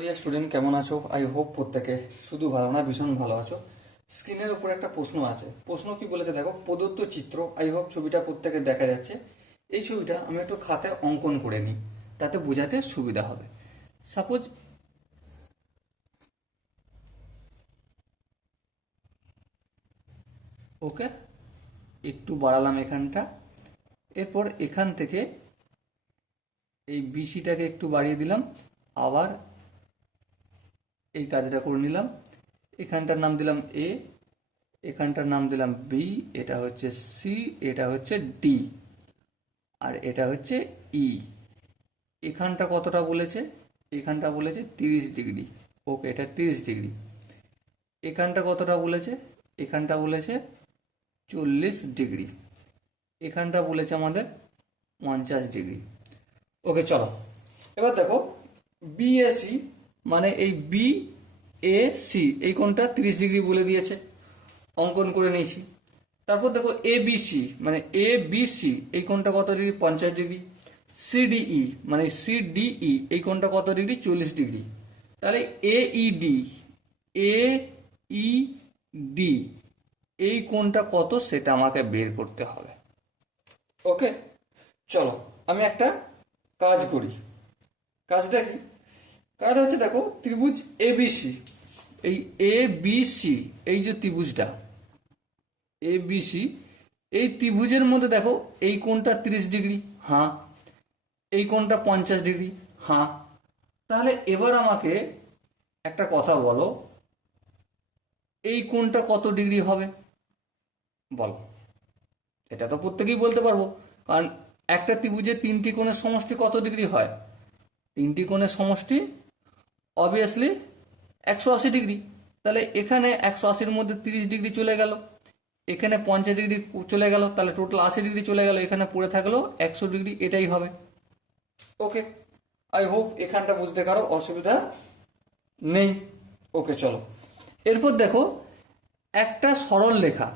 Dear student, কেমন আছো? I hope প্রত্যেকে শুধু ভালো না, ভীষণ ভালো আছো। স্ক্রিনের উপর একটা প্রশ্ন আছে। প্রশ্ন কি বলেছে দেখো, প্রদত্ত চিত্র, আই হোপ ছবিটা প্রত্যেকে দেখা যাচ্ছে। এই ছবিটা আমি একটু খাতায় অঙ্কন করে নিই, তাতে বোঝাতে সুবিধা হবে। সাপোজ ওকে, একটু বাড়ালাম এখানটা। এরপর এখান থেকে এই বিসিটাকে একটু বাড়িয়ে দিলাম, আবার এই কাজটা করে নিলাম। এখানটার নাম দিলাম এ, এখানটার নাম দিলাম বি, এটা হচ্ছে সি, এটা হচ্ছে ডি, আর এটা হচ্ছে ই। এখানটা কতটা বলেছে? এখানটা বলেছে 30 ডিগ্রি। ওকে, এটা 30 ডিগ্রি। এখানটা কতটা বলেছে? এখানটা বলেছে 40 ডিগ্রি। এখানটা বলেছে আমাদের 50 ডিগ্রি। ওকে, চলো এবার দেখো বিএসি, মানে এই বি এ সি, এই কোণটা 30 ডিগ্রি বলে দিয়েছে, অঙ্কন করে নিয়েছি। তারপর দেখো এ বি সি, মানে এ বি সি, এই কোণটা কত ডিগ্রি? 50 ডিগ্রি। সিডিই মানে সিডিই, এই কোণটা কত ডিগ্রি? 40 ডিগ্রি। তাহলে এ ই ডি, এ ই ডি, এই কোণটা কত সেটা আমাকে বের করতে হবে। ওকে, চলো আমি একটা কাজ করি। কাজটা কি? কাজটা হচ্ছে দেখো, ত্রিভুজ এবিসি, এই এ বি সি, এই যে ত্রিভুজটা এবিসি, এই ত্রিভুজের মধ্যে দেখো এই কোণটা 30 ডিগ্রি, হ্যাঁ। এই কোণটা 50 ডিগ্রি, হ্যাঁ। তাহলে এবার আমাকে একটা কথা বলো, এই কোণটা কত ডিগ্রি হবে বলো? এটা তো প্রত্যেকেই বলতে পারবো, কারণ একটা ত্রিভুজের তিনটি কোণের সমষ্টি কত ডিগ্রি হয়? তিনটি কোণের সমষ্টি অবভিয়াসলি 180 ডিগ্রি। তাহলে এখানে 180-র মধ্যে 30 ডিগ্রি চলে গেল, এখানে 50 ডিগ্রি চলে গেল, তাহলে টোটাল 80 ডিগ্রি চলে গেল, এখানে পড়ে থাকলো 100 ডিগ্রি, এটাই হবে। ওকে, আই হোপ এখানটা বুঝতে কারো অসুবিধা নেই। ওকে, চলো এরপর দেখো, একটা সরল রেখা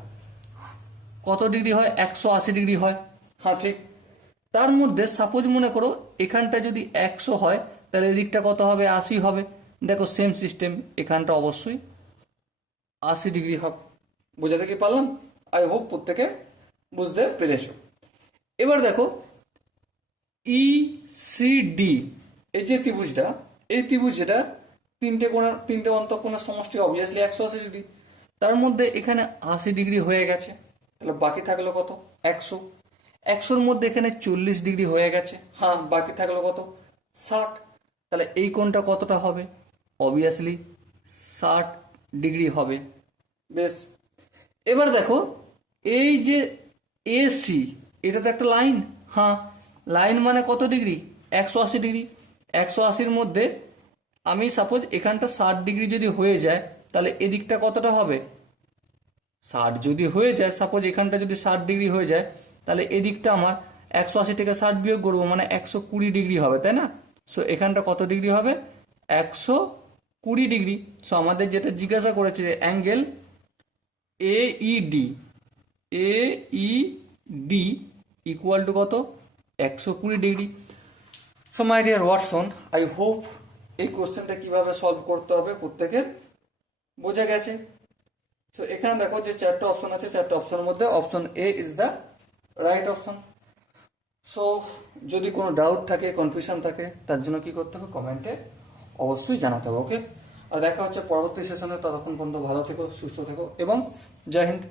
কত ডিগ্রি হয়? 180 ডিগ্রি হয়, হ্যাঁ ঠিক। তার মধ্যে সাপোজ মনে করো এখানটা যদি 100 হয়, তাহলে এদিকটা কত হবে? 80 হবে। দেখো সেম সিস্টেম, এখানটা অবশ্যই 80 ডিগ্রি হবে। বোঝাতে কি পারলাম? আই হোপ প্রত্যেকে বুঝতে পেরেছ। এবার দেখো ই সি ডি, এই যে ত্রিভুজটা, এই ত্রিভুজ যেটা তিনটে অন্তঃকোণের সমষ্টি অবভিয়াসলি 180 ডিগ্রি। তার মধ্যে এখানে 80 ডিগ্রি হয়ে গেছে, তাহলে বাকি থাকলো কত? 100। 100-র মধ্যে এখানে 40 ডিগ্রি হয়ে গেছে, হ্যাঁ। বাকি থাকলো কত? 60। তাহলে এই কোণটা কতটা হবে? অবভিয়াসলি 60 ডিগ্রি হবে। বেশ, এবার দেখো এই যে এসি, এটা তো একটা লাইন, হ্যাঁ। লাইন মানে কত ডিগ্রি? 180 ডিগ্রি। 180-র মধ্যে আমি সাপোজ এখানটা 60 ডিগ্রি যদি হয়ে যায়, তাহলে এদিকটা কতটা হবে? 60 যদি হয়ে যায়, সাপোজ এখানটা যদি 60 ডিগ্রি হয়ে যায়, তাহলে এদিকটা আমার 180 থেকে 60 বিয়োগ করবো মানে 120 ডিগ্রি হবে, তাই না? সো এখানটা কত ডিগ্রি হবে? 120 ডিগ্রি। সো আমাদের যেটা জিজ্ঞাসা করেছে যে angle AED, AED equal to কত? 120 degree. So my dear Watson, I hope এই কোশ্চেনটা কিভাবে সলভ করতে হবে প্রত্যেকের বোঝা গেছে। সো এখানে দেখো যে চারটে অপশন আছে, চারটে অপশনের মধ্যে option A is the right option. So যদি কোনো ডাউট থাকে, কনফিউশন থাকে, তার জন্য কি করতে হবে? কমেন্টে অবশ্যই জানাতে হবে। ওকে, আর দেখা হচ্ছে পরবর্তী সেশনে। ততক্ষণ পর্যন্ত ভালো থেকো, সুস্থ থেকো এবং জয় হিন্দ।